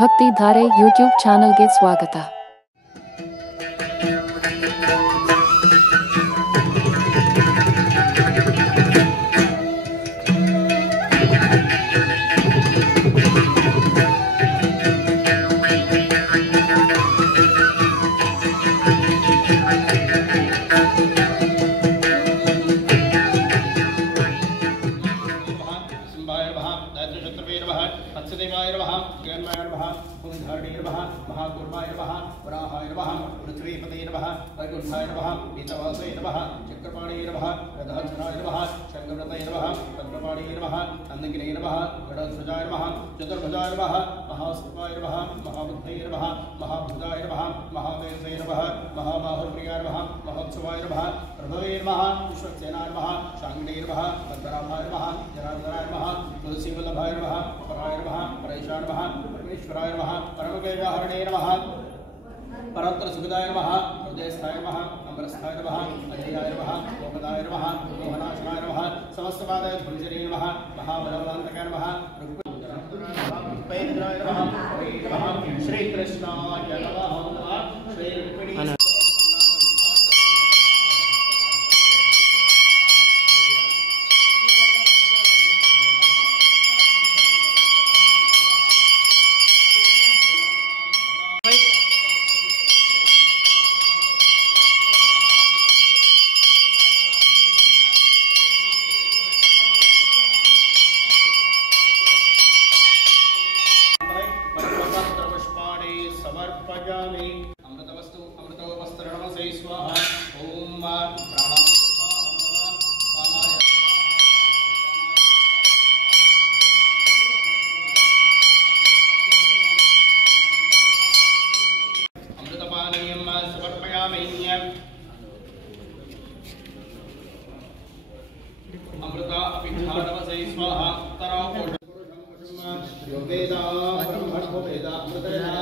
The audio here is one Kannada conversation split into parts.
ಭಕ್ತಿ ಧಾರೆ ಯೂಟ್ಯೂಬ್ ಚಾನಲ್ಗೆ ಸ್ವಾಗತ. महाकूर्माय नमः वराहाय नमः पृथ्वीपतये नमः वैकुण्ठाय नमः पीतवासये नमः चक्रपाणये नमः गदाधराय नमः शङ्खव्रतये नमः पद्मपाणये नमः अन्नगिरे नमः गणध्वजाय नमः चतुर्भुजाय नमः महासत्वाय नमः महाबुद्धये नमः महाभुजाय नमः महावेशये नमः महाबाहुप्रियाय नमः महोत्सवाय नमः प्रभवे नमः विश्वक्सेनाय नमः शाङ्गिने नमः पद्मनाभाय नमः जनार्दनाय नमः तुलसीवल्लभाय नमः पराय नमः परेशाय नमः परमेश्वराय नमः परमव्यवहारणे नमः परत्र सुखदाय नमः हृदयस्थाय नमः अमरस्थाय नमः अजयाय नमः गोपदाय नमः मोहनाशनाय नमः समस्तपादाय धुर्जने नमः महाबलवलान्तकाय नमः रुक्मिणीन्द्राय नमः श्रीकृष्णाय नमः श्री रुक्मिणी समर्पयामि अमृतवस्तु अमृतोपस्तरणमसे स्वाहा ओम प्राणाय स्वाहा पानाय अमृतपानीयं समर्पयामि अमृत अपिधानमसे स्वाहा तराव योगेदा ब्रह्मणो वेदा अमृतया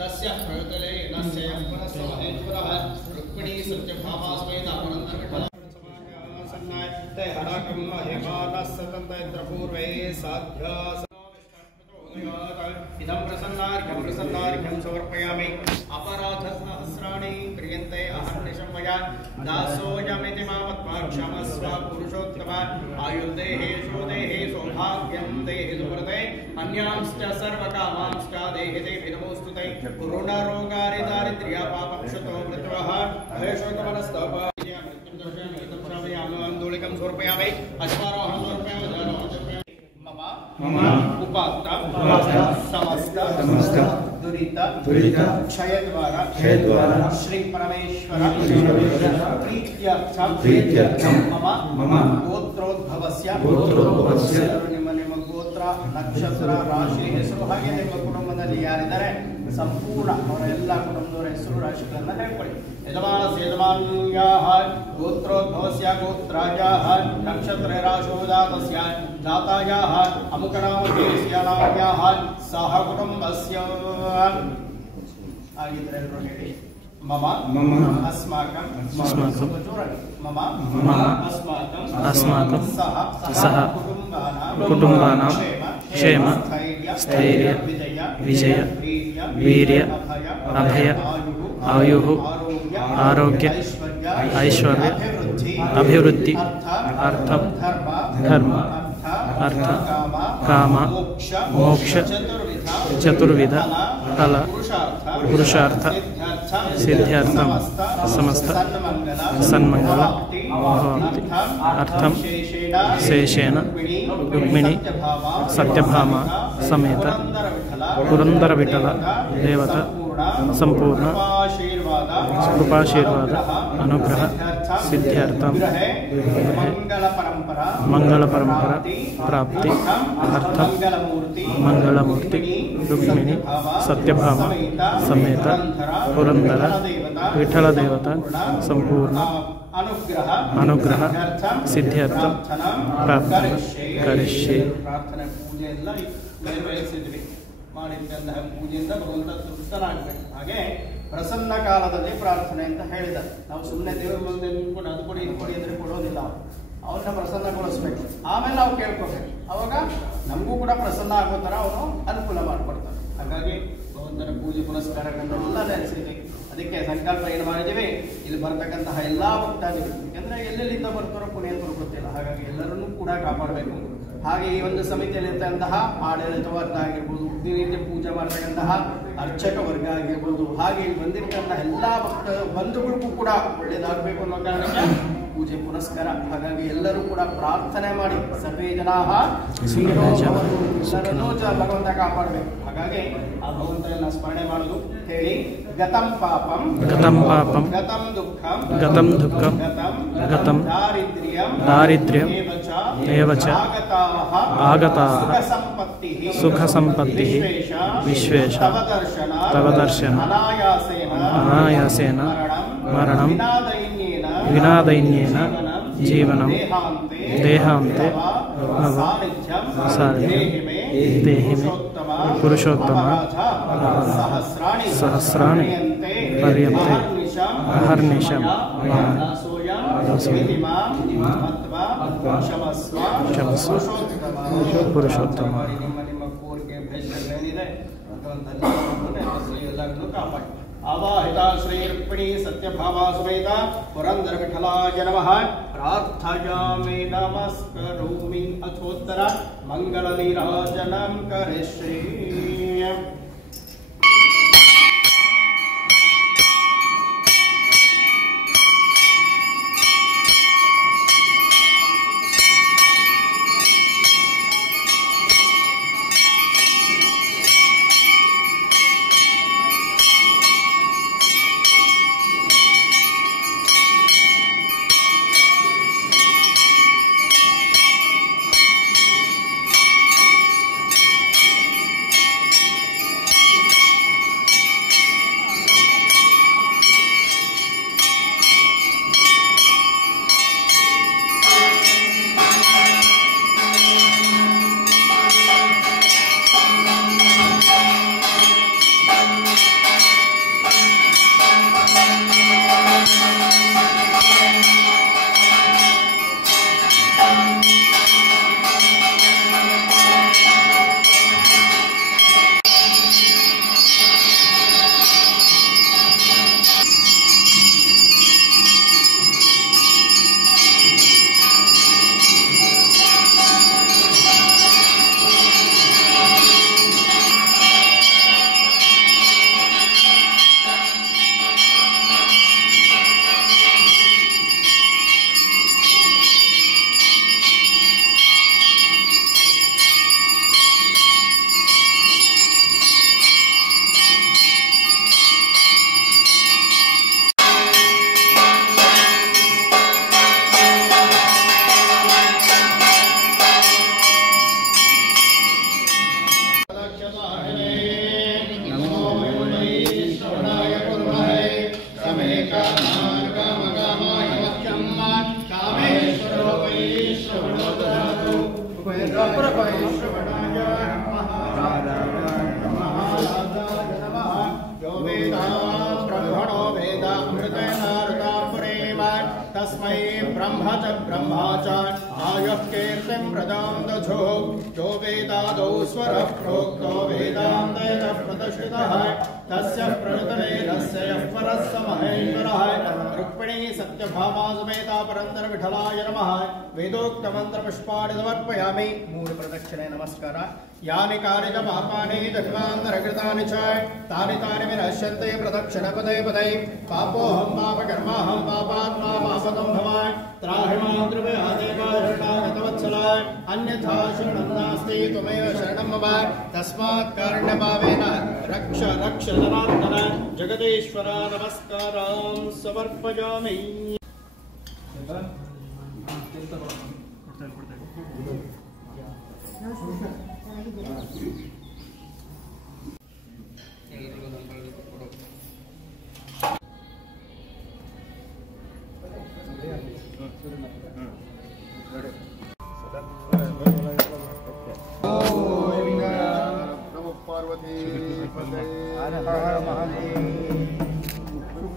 तस्य प्रतले नस्य पुनस्वहेश्वरः रुक्मिणी सत्यभामास्मेता पुनन्दरविठलसन्नाय ते हराकं हेमानस्सतन्तयत्रपूर्वे साध्या इदं प्रसन्नार्घ्यं समर्पयामि अपराधसहस्राणि क्रियन्ते अहर्निशं मया दासोऽयमिति मामत्माक्षमस्व पुरुषोत्तम आयुर्देहे शोदेहे सौभाग्यं देहि सुकृते अन्यांश्च सर्वकामांश्च देहि ते नमोऽस्तुते ऋणरोगारिदारिद्र्यपापक्षतो मृत्वः भयशोकमनस्तपः आन्दोलिकं समर्पयामि अश्वारोहणं समर्पयामि मम उपात्त समस्त दुरित क्षय द्वारा श्री परमेश्वर प्रीत्यर्थं मम गोत्रोद्भवस्य ನಿಮ್ಮ ಗೋತ್ರ ನಕ್ಷತ್ರ ರಾಶಿ ಹೆಸರು ಹಾಗೆ ನಿಮ್ಮ ಕುಟುಂಬದಲ್ಲಿ ಯಾರಿದ್ದಾರೆ ಸಂಪೂರ್ಣ ಅವರ ಎಲ್ಲ ಕುಟುಂಬದವರ ಹೆಸರು ರಾಶಿಗಳನ್ನು ಹೇಳ್ಕೊಳ್ಳಿ. ಯಜಮಾನಸ್ಯೇಜಮಾನ್ಯಾಃ ಗೋತ್ರೋದ್ಭವಸ್ಯ ಗೋತ್ರಾಯಾಃ ನಕ್ಷತ್ರೇ ರಾಶೋಜಾತಸ್ಯ ಜಾತಾಯಾಃ ಅಮುಕನಾಮಧೇಯಸ್ಯ ನಾಮ್ಯಾಃ ಸಹ ಕುಟುಂಬಸ್ಯ ಆಗಿದ್ರೆ ಎಲ್ಲರೂ ಹೇಳಿ मम अस्माकं मम अस्माकं सह कुटुम्बानां क्षेम स्थैर्य विजय वीर्य अभय आयुः आरोग्य ऐश्वर्य अभिवृद्धि अर्थं धर्म अर्थ काम मोक्ष चतुर्विध फल पुरुषार्थ सिद्ध्यर्थं समस्त सन्मंगल भवन्ति अर्थं शेषेण रुक्मिणी सत्यभामा समेत पुरंदरविठल देवता संपूर्ण कृपाशीर्वाद अनुग्रह सिद्ध्यर्थं मंगल परंपरा प्राप्ति अर्थं मंगलमूर्ति रुक्मिणी सत्यभामा समेत पुरंदर विठल देवता संपूर्ण अनुग्रह सिद्ध्यर्थं प्राप्ति करिष्ये. ಮಾಡಿದಂತಹ ಪೂಜೆಯಿಂದ ಭಗವಂತ ತೃಪ್ತನಾಗಬೇಕು. ಹಾಗೆ ಪ್ರಸನ್ನ ಕಾಲದಲ್ಲಿ ಪ್ರಾರ್ಥನೆ ಅಂತ ಹೇಳಿದ. ನಾವು ಸುಮ್ಮನೆ ದೇವರ ಮುಂದೆ ನಿಂತ್ಕೊಂಡು ಅದು ಕೊಡಿ ಇದು ಕೊಡಿ ಅಂದರೆ ಕೊಡೋದಿಲ್ಲ. ಅವನ್ನ ಪ್ರಸನ್ನಗೊಳಿಸ್ಬೇಕು. ಆಮೇಲೆ ನಾವು ಕೇಳ್ಕೋಬೇಕು. ಅವಾಗ ನಮಗೂ ಕೂಡ ಪ್ರಸನ್ನ ಆಗೋ ಥರ ಅವನು ಅನುಕೂಲ ಮಾಡಿಕೊಡ್ತಾನೆ. ಹಾಗಾಗಿ ಭಗವಂತನ ಪೂಜೆ ಪುನಸ್ಕಾರಗಳನ್ನೆಲ್ಲ ನೆನೆಸಿದ್ದೀವಿ. ಅದಕ್ಕೆ ಸಂಕಲ್ಪ ಏನು ಮಾಡಿದ್ದೀವಿ, ಇಲ್ಲಿ ಬರ್ತಕ್ಕಂತಹ ಎಲ್ಲ ಭಕ್ತಾದಿಗಳು, ಯಾಕಂದರೆ ಎಲ್ಲೆಲ್ಲಿಂದ ಬರ್ತಾರೋ ಪುಣ್ಯಂತರು ಗೊತ್ತಿಲ್ಲ. ಹಾಗಾಗಿ ಎಲ್ಲರನ್ನೂ ಕೂಡ ಕಾಪಾಡಬೇಕು. ಹಾಗೆ ಈ ಒಂದು ಸಮಿತಿಯಲ್ಲಿರ್ತಕ್ಕಂತಹ ಆಡಳಿತ ವರ್ಗ ಆಗಿರ್ಬೋದು, ಈ ರೀತಿ ಪೂಜೆ ಮಾಡ್ತಕ್ಕಂತಹ ಅರ್ಚಕ ವರ್ಗ ಆಗಿರ್ಬೋದು, ಹಾಗೆ ಇಲ್ಲಿ ಬಂದಿರ್ತಕ್ಕಂತಹ ಎಲ್ಲ ಬಂಧುಗಳಿಗೂ ಕೂಡ ಒಳ್ಳೇದಾಗಬೇಕು ಅನ್ನೋ ಕಾರಣಕ್ಕೆ ಪೂಜೆ ಪುನಸ್ಕಾರ. ಹಾಗಾಗಿ ಎಲ್ಲರೂ ಕೂಡ ಪ್ರಾರ್ಥನೆ ಮಾಡಿ ಸರ್ವೇ ಜನಾಃ ಸುಖಿನೋ ಭವಂತು, ಎಲ್ಲರನ್ನೂ ಭಗವಂತ ಕಾಪಾಡಬೇಕು. ಹಾಗಾಗಿ ಆ ಭಗವಂತನ ಸ್ಮರಣೆ ಮಾಡೋದು ಹೇಳಿ. ಗತಂ ಪಾಪಂ ಗತಂ ಪಾಪಂ ಗತಂ ದುಃಖಂ ಗತಂ ದುಃಖಂ ಗತಂ ದಾರಿದ್ರ್ಯಂ ಏವಚ ಆಗತಾಃ ಸುಖ ಸಂಪತ್ತಿಃ ವಿಶ್ವೇಶ ತವ ದರ್ಶನ ಅನಾಯಾಸೇನ ಮರಣಂ ವಿನಾದೈನ್ಯೇನ ಜೀವನಂ ದೇಹಾಂತೆ ದೇಹಿ ಮೇ ಪುರುಷೋತ್ತಮ ಸಹಸ್ರಾಣಿ ಪರ್ಯಂತೆ ಅಹರ್ನಿಶಂ ಕ್ಷಮಸ್ವ ಪುರುಷೋತ್ತಮ. आवाहिता श्री रुक्मिणी सत्यभामा समेत पुरंदर विठलाय नमः. प्रार्थयामि नमस्करोमि अथोत्तर मंगलनीराजनं करिष्ये. तस्मै ब्रह्म च ब्रह्मा च आयुः कीर्तिं प्रदां दधो यो वेदादौ स्वरः प्रोक्तो वेदान्तैः प्रतिष्ठितः तस्य प्रणतवेदस्य यः परः स महेश्वरः रुक्मिणी सत्यभामा समेता पुरन्दर विठलाय नमः वेदोक्तमन्त्रपुष्पाणि समर्पयामि मूल प्रदक्षिणे नमस्कार यानि कानि च पापानि दक्षिणान्तरकृतानि च तानि तानि विनश्यन्ते प्रदक्षिणपदे पदे पापोऽहं पापकर्माहं पापात्मा पापदं भवामि त्राहि मां कृपया शरणागतवत्सलाय अन्यथा शरणं नास्ति त्वमेव शरणं मम तस्मात् कारुण्यभावेन रक्ष रक्ष जनार्दन जगदीश्वर नमस्कारां समर्पयामि. पार्वती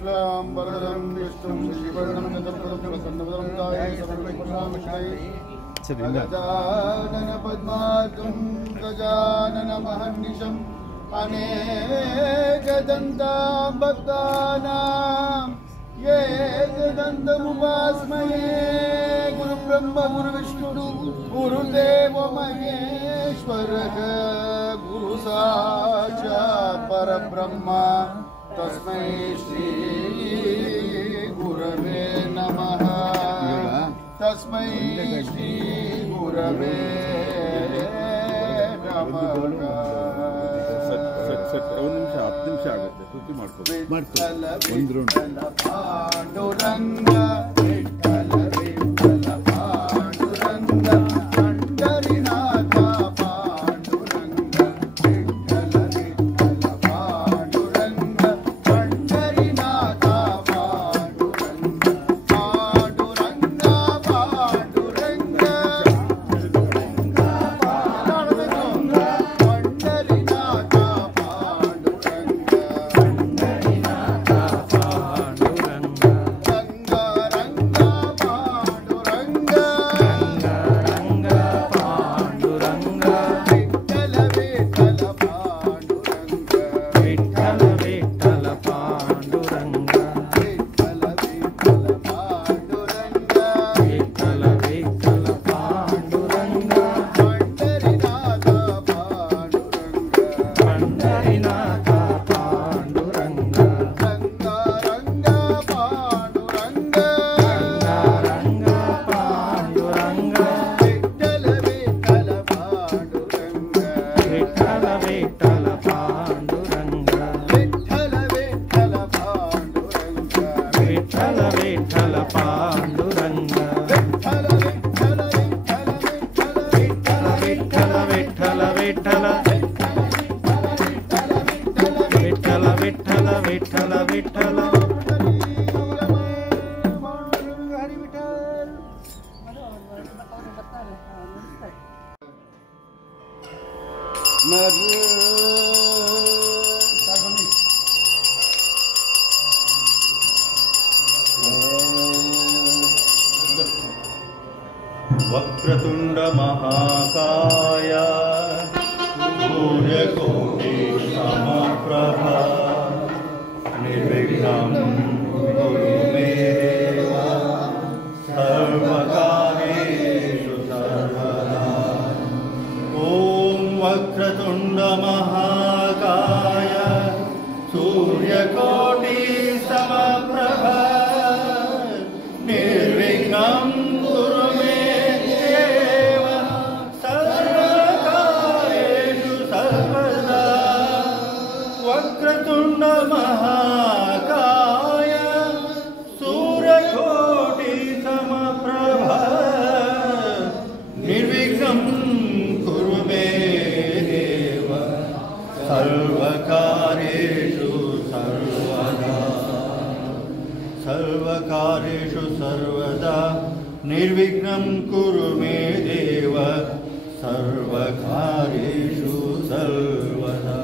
शुक्लाम्बरधरं विष्णुं शशिवर्णं चतुर्भुजं प्रसन्नवदनं ध्यायेत् सर्वविघ्नोपशान्तये गजाननपद्मार्कं गजाननमहर्निशम् अनेकदन्तां भक्तानां एकदन्तमुपास्महे गुरुब्रह्म गुरुविष्णु गुरुदेवो महेश्वरः गुरुसाक्षात् परब्रह्म तस्मै श्री गुरवे नमः तस्मै श्री गुरवे नमः ಒಂದು ನಿಮಿಷ 10 ನಿಮಿಷ ಆಗುತ್ತೆ ಸುತ್ತಿ ಮಾಡ್ಕೊಂಡು ಒಂದು ರೌಂಡ್ ಪಾಂಡುರಂಗ ವಿಠಲ ವಿಠಲ ಪಾಂಡುರಂಗ ಪಂಡರಿನಾಥ ಪಾಂಡುರಂಗ ವಿಠಲ ವಿಠಲ ಪಾಂಡುರಂಗ ಪಂಡರಿನಾಥ ಪಾಂಡುರಂಗ ಪಾಂಡುರಂಗ ಪಾಂಡುರಂಗ वक्रतुंड महाकाय सूर्यकोटि समप्रभा निर्विघ्नं कुरु मे देव सर्वकार्येषु सर्वदा। ॐ वक्रतुंड महाकाय सूर्यकोटि समप्रभा निर्विघ्नं कुरु मे देव सर्वकार्येषु सर्वदा। वक्रतुंड महाकाय सूर्यकोटि समप्रभा निर्विघ्नं कुरु मे देव सर्वकार्येषु सर्वदा। सर्वकार्येषु सर्वदा निर्विघ्नं कुरु मे देव सर्वकार्येषु सर्वदा।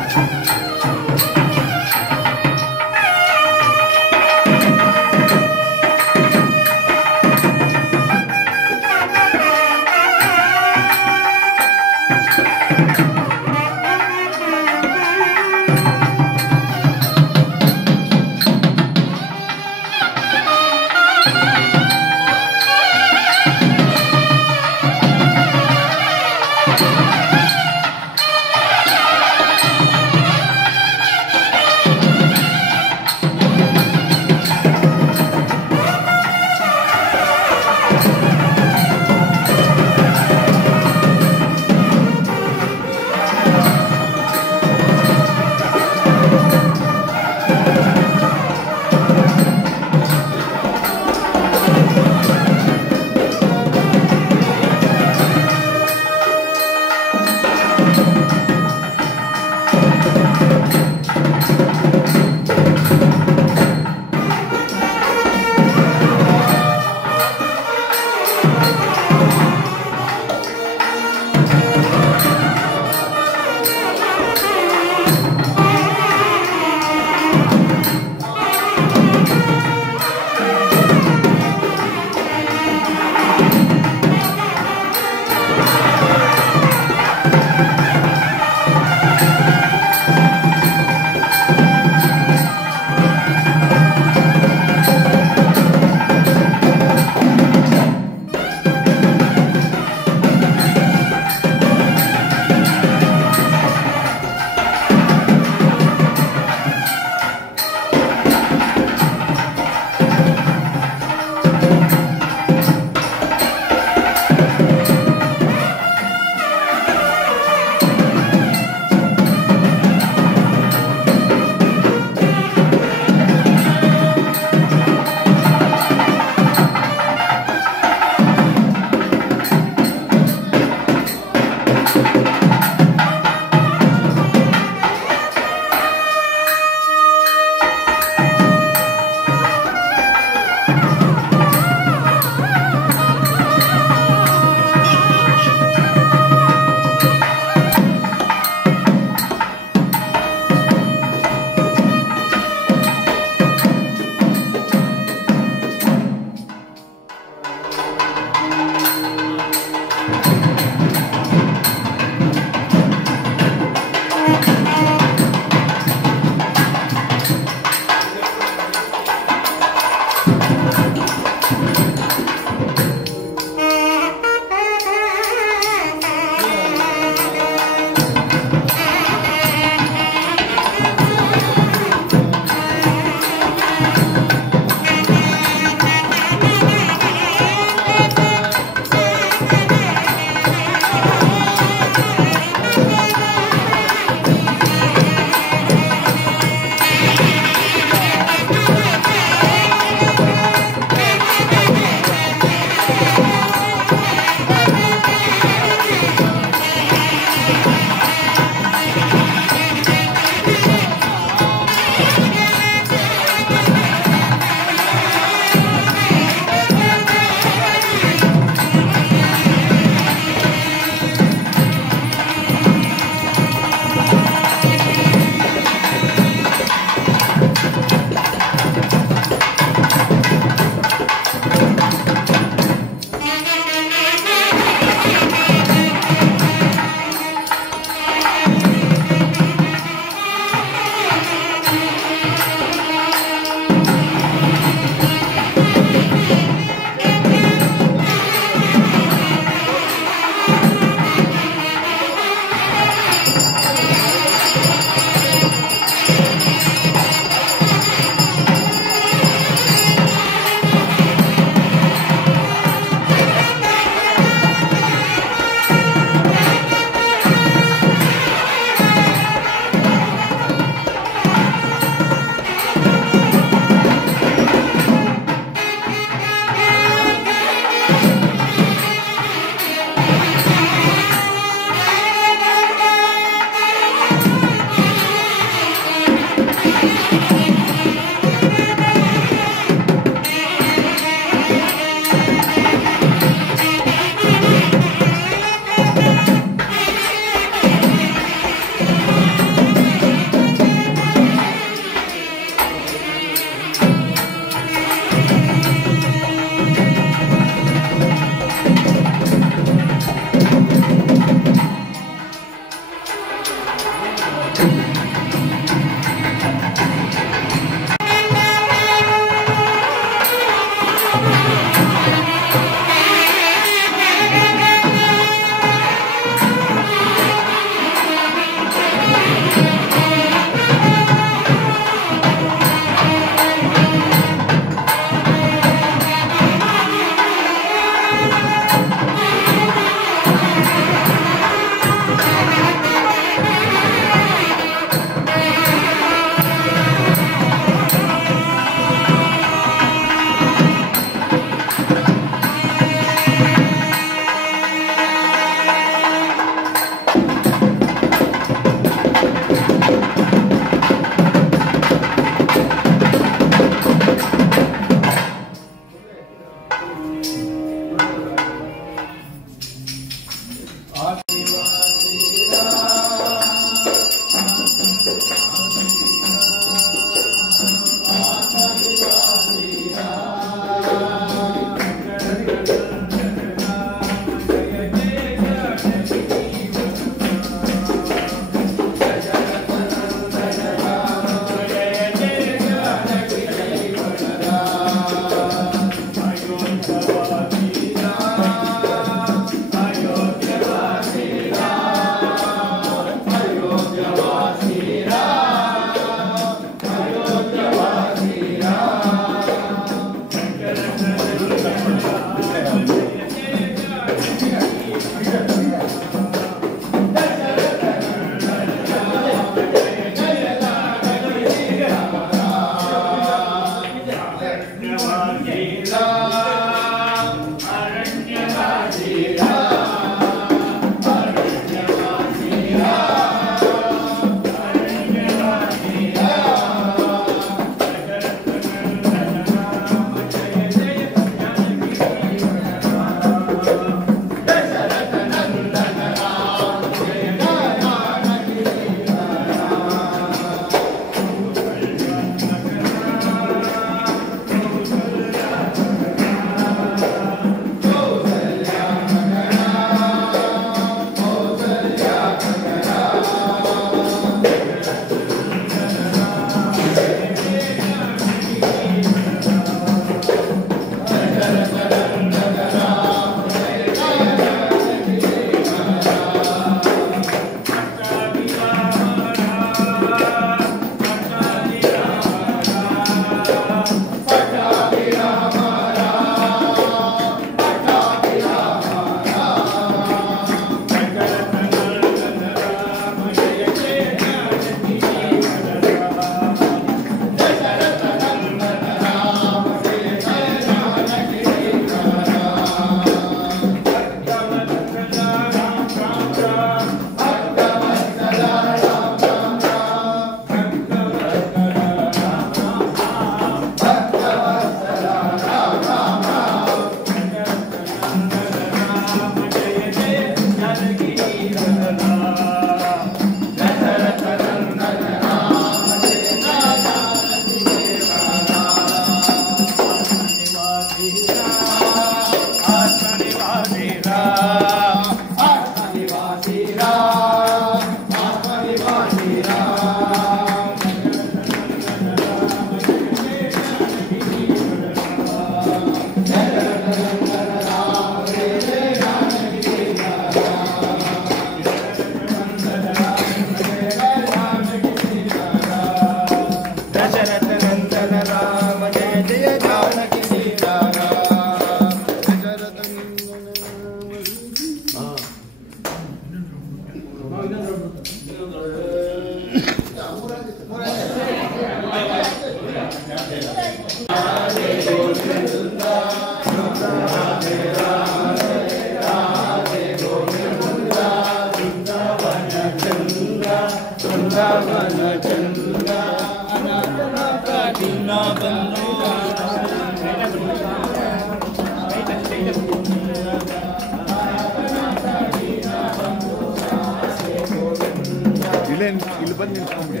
ಇಲ್ಲಿ ಬಂದು ನಿಂತ್ಕೊಂಡ್ಬಿಡಿ.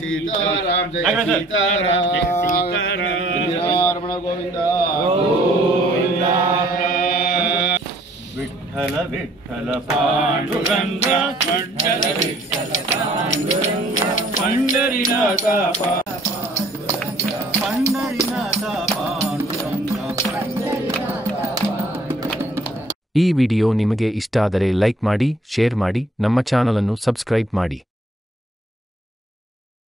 सीताराम जय सीताराम रमण गोविंद विठ्ठल विठ्ठल पांडुरंग विठ्ठल विठ्ठल पांडुरंग पंढरीनाथ पंढरीनाथ पांडुरंग. ಈ ವಿಡಿಯೋ ನಿಮಗೆ ಇಷ್ಟ ಆದರೆ ಲೈಕ್ ಮಾಡಿ, ಶೇರ್ ಮಾಡಿ, ನಮ್ಮ ಚಾನಲ್ ಅನ್ನು ಸಬ್ಸ್ಕ್ರೈಬ್ ಮಾಡಿ.